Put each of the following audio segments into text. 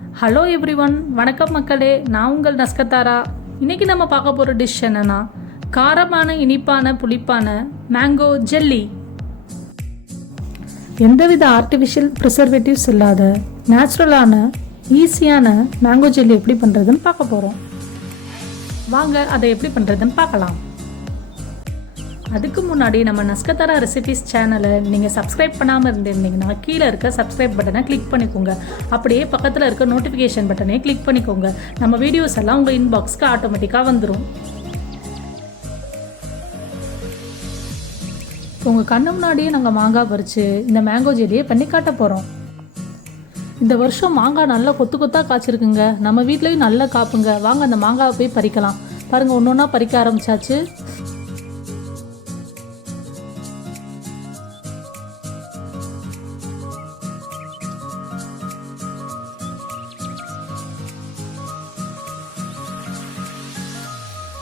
Hello everyone, வணக்கம் மக்களே. நான் உங்கள் Naskath Aara. இன்றைக்கி நம்ம பார்க்க போகிற டிஷ் என்னென்னா காரமான இனிப்பான புளிப்பான மேங்கோ ஜெல்லி. எந்தவித ஆர்டிஃபிஷியல் ப்ரிசர்வேட்டிவ்ஸ் இல்லாத நேச்சுரலான ஈஸியான மேங்கோ ஜெல்லி எப்படி பண்ணுறதுன்னு பார்க்க போகிறோம். வாங்க அதை எப்படி பண்ணுறதுன்னு பார்க்கலாம். அதுக்கு முன்னாடி நம்ம NaskathAaraRecipes சேனலை நீங்கள் சப்ஸ்கிரைப் பண்ணாமல் இருந்திருந்தீங்கன்னா கீழே இருக்க சப்ஸ்கிரைப் பட்டனை கிளிக் பண்ணிக்கோங்க. அப்படியே பக்கத்தில் இருக்க நோட்டிஃபிகேஷன் பட்டனை கிளிக் பண்ணிக்கோங்க. நம்ம வீடியோஸ் எல்லாம் உங்கள் இன்பாக்ஸ்க்கு ஆட்டோமேட்டிக்காக வந்துடும். உங்கள் கண்ணு முன்னாடியே நாங்கள் மாங்காய் பறித்து இந்த மேங்கோ ஜெல்லியை பண்ணி காட்ட போகிறோம். இந்த வருஷம் மாங்காய் நல்லா கொத்து கொத்தாக காய்ச்சிருக்குங்க. நம்ம வீட்லேயும் நல்லா காப்புங்க. வாங்க அந்த மாங்காவை போய் பறிக்கலாம். பாருங்கள், ஒன்று ஒன்றா பறிக்க ஆரம்பிச்சாச்சு.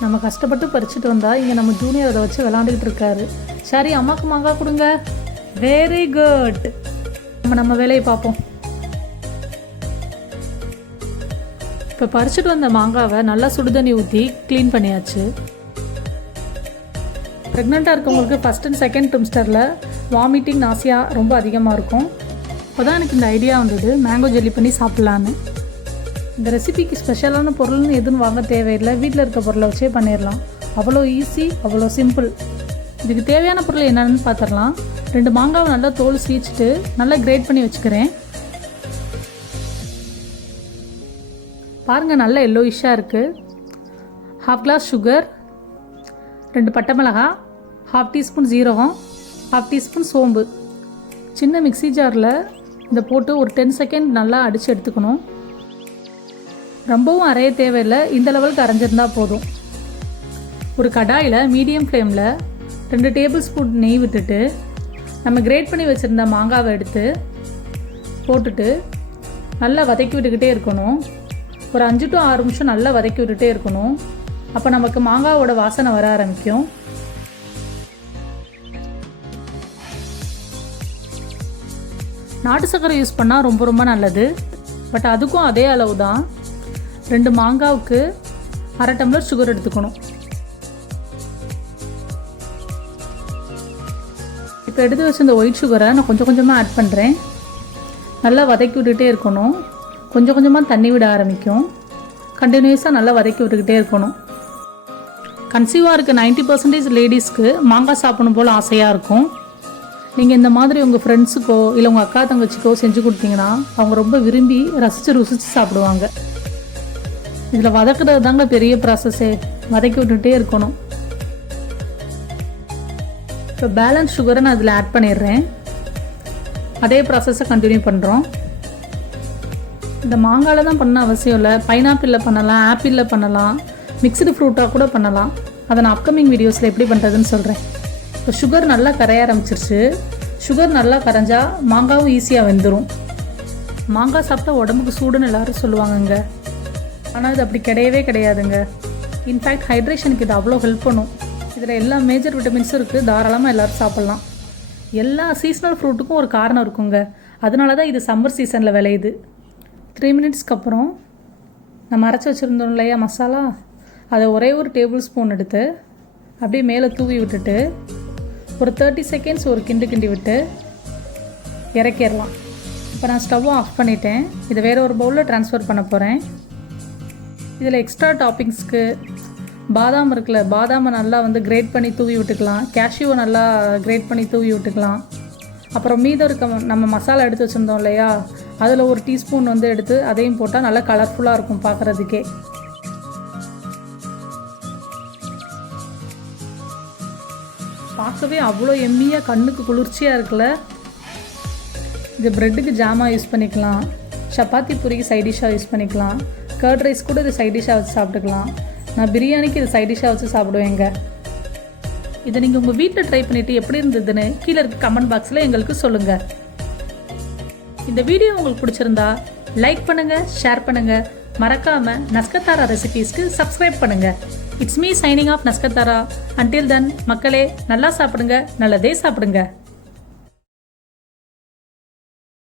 நம்ம கஷ்டப்பட்டு பறிச்சுட்டு வந்தால் இங்கே நம்ம ஜூனியர் அதை வச்சு விளாண்டுக்கிட்டு இருக்காரு. சரி, அம்மாவுக்கு மாங்காய் கொடுங்க. Very good. நம்ம வேலையை பார்ப்போம். இப்போ பறிச்சுட்டு வந்த மாங்காவை நல்லா சுடுதண்ணி ஊற்றி க்ளீன் பண்ணியாச்சு. ப்ரெக்னெண்ட்டாக இருக்கவங்களுக்கு ஃபஸ்ட் அண்ட் செகண்ட் ட்ரிம்ஸ்டரில் வாமிட்டிங் நாசியா ரொம்ப அதிகமாக இருக்கும். இப்போ தான் எனக்கு இந்த ஐடியா வந்தது, மேங்கோ ஜெல்லி பண்ணி சாப்பிட்லான்னு. இந்த ரெசிபிக்கு ஸ்பெஷலான பொருள்னு எதுவும் வாங்க தேவையில்லை. வீட்டில் இருக்க பொருளை வச்சே பண்ணிடலாம். அவ்வளோ ஈஸி, அவ்வளோ சிம்பிள். இதுக்கு தேவையான பொருள் என்னென்னு பார்த்துடலாம். 2 மாங்காவை நல்லா தோல் சீச்சிட்டு நல்லா கிரேட் பண்ணி வச்சுக்கிறேன். பாருங்கள், நல்லா எல்லோயிஷாக இருக்குது. 1/2 கிளாஸ் சுகர், 2 பட்டை மிளகாய், 1/2 டீஸ்பூன் ஜீரகம், 1/2 டீஸ்பூன் சோம்பு. சின்ன மிக்ஸி ஜாரில் இதை போட்டு ஒரு 10 செகண்ட் நல்லா அடித்து எடுத்துக்கணும். ரொம்பவும் அரைய தேவையில்லை, இந்த லெவலுக்கு அரைஞ்சிருந்தால் போதும். ஒரு கடாயில் மீடியம் ஃப்ளேமில் 2 டேபிள் ஸ்பூன் நெய் விட்டுட்டு நம்ம கிரேட் பண்ணி வச்சுருந்த மாங்காவை எடுத்து போட்டுட்டு நல்லா வதக்கி விட்டுக்கிட்டே இருக்கணும். ஒரு 5 to 6 நிமிஷம் நல்லா வதக்கி விட்டுட்டே இருக்கணும். அப்போ நமக்கு மாங்காவோட வாசனை வர ஆரம்பிக்கும். நாட்டு சர்க்கரை யூஸ் பண்ணால் ரொம்ப ரொம்ப நல்லது. பட் அதுக்கும் அதே அளவு தான். 2 மாங்காவுக்கு 1/2 டம்ளர் சுகர் எடுத்துக்கணும். இப்போ எடுத்து வச்சு இந்த ஒயிட் சுகரை நான் கொஞ்சம் கொஞ்சமாக ஆட் பண்ணுறேன். நல்லா வதக்கி விட்டுகிட்டே இருக்கணும். கொஞ்சம் கொஞ்சமாக தண்ணி விட ஆரம்பிக்கும். கண்டினியூஸாக நல்லா வதக்கி விட்டுக்கிட்டே இருக்கணும். கன்சீவாக இருக்க 90% லேடிஸ்க்கு மாங்காய் சாப்பிடணும் போல் ஆசையாக இருக்கும். நீங்கள் இந்த மாதிரி உங்கள் ஃப்ரெண்ட்ஸுக்கோ இல்லை உங்கள் அக்கா தங்கச்சிக்கோ செஞ்சு கொடுத்தீங்கன்னா அவங்க ரொம்ப விரும்பி ருசித்து சாப்பிடுவாங்க. இதில் வதக்குறது தாங்க பெரிய ப்ராசஸ்ஸே. வதக்கி விட்டுகிட்டே இருக்கணும். இப்போ பேலன்ஸ் சுகரை நான் அதில் ஆட் பண்ணிடுறேன். அதே ப்ராசஸை கண்டினியூ பண்ணுறோம். இந்த மாங்காயில் தான் பண்ண அவசியம் இல்லை. பைனாப்பிளில் பண்ணலாம், ஆப்பிளில் பண்ணலாம், மிக்சடு ஃப்ரூட்டாக கூட பண்ணலாம். அதை நான் அப்கமிங் வீடியோஸில் எப்படி பண்ணுறதுன்னு சொல்கிறேன். இப்போ சுகர் நல்லா கரைய ஆரம்பிச்சிருச்சு. சுகர் நல்லா கரைஞ்சால் மாங்காவும் ஈஸியாக வெந்துடும். மாங்காய் சாப்பிட்டா உடம்புக்கு சூடுன்னு எல்லோரும் சொல்லுவாங்கங்க. ஆனால் இது அப்படி கிடையவே கிடையாதுங்க. இன்ஃபேக்ட் ஹைட்ரேஷனுக்கு இது அவ்வளோ ஹெல்ப் பண்ணும். இதில் எல்லா மேஜர் விட்டமின்ஸும் இருக்குது. தாராளமாக எல்லோரும் சாப்பிட்லாம். எல்லா சீசனல் ஃப்ரூட்டுக்கும் ஒரு காரணம் இருக்குங்க. அதனால தான் இது சம்மர் சீசனில் விளையுது. 3 மினிட்ஸ்க்கு அப்புறம் நம்ம அரைச்சி வச்சுருந்தோம் இல்லையா மசாலா, அதை ஒரே ஒரு டேபிள் ஸ்பூன் எடுத்து அப்படியே மேலே தூவி விட்டுட்டு ஒரு 30 செகண்ட்ஸ் ஒரு கிண்டி விட்டு இறக்கிடலாம். இப்போ நான் ஸ்டவ்வை ஆஃப் பண்ணிட்டேன். இதை வேறு ஒரு பவுலில் ட்ரான்ஸ்ஃபர் பண்ண போகிறேன். இதில் எக்ஸ்ட்ரா டாப்பிங்ஸ்க்கு பாதாம் இருக்குல்ல, பாதாமை நல்லா கிரேட் பண்ணி தூவி விட்டுக்கலாம். கேஷ்யூவை நல்லா கிரேட் பண்ணி தூவி விட்டுக்கலாம். அப்புறம் மீதம் இருக்க நம்ம மசாலா எடுத்து வச்சுருந்தோம் இல்லையா, அதில் ஒரு டீஸ்பூன் எடுத்து அதையும் போட்டால் நல்லா கலர்ஃபுல்லாக இருக்கும் பார்க்குறதுக்கே. பார்க்கவே அவ்வளோ எம்மியாக கண்ணுக்கு குளிர்ச்சியாக இருக்குல்ல. இது ப்ரெட்டுக்கு ஜாமாக யூஸ் பண்ணிக்கலாம். சப்பாத்தி பூரிக்கு சைட் டிஷ்ஷாக யூஸ் பண்ணிக்கலாம். கர்ட் ரைஸ் கூட இது சைட் டிஷ்ஷாக வச்சு சாப்பிட்டுக்கலாம். நான் பிரியாணிக்கு இது சைட் டிஷ்ஷாக வச்சு சாப்பிடுவேங்க. இதை நீங்கள் உங்கள் வீட்டில் ட்ரை பண்ணிவிட்டு எப்படி இருந்ததுன்னு கீழே இருக்க கமெண்ட் பாக்ஸில் எங்களுக்கு சொல்லுங்கள். இந்த வீடியோ உங்களுக்கு பிடிச்சிருந்தா லைக் பண்ணுங்கள், ஷேர் பண்ணுங்கள். மறக்காமல் Naskath Aara ரெசிபீஸ்க்கு சப்ஸ்கிரைப் பண்ணுங்கள். It's me signing off Naskath Aara. Until then மக்களே, நல்லா சாப்பிடுங்க, நல்லதே சாப்பிடுங்க.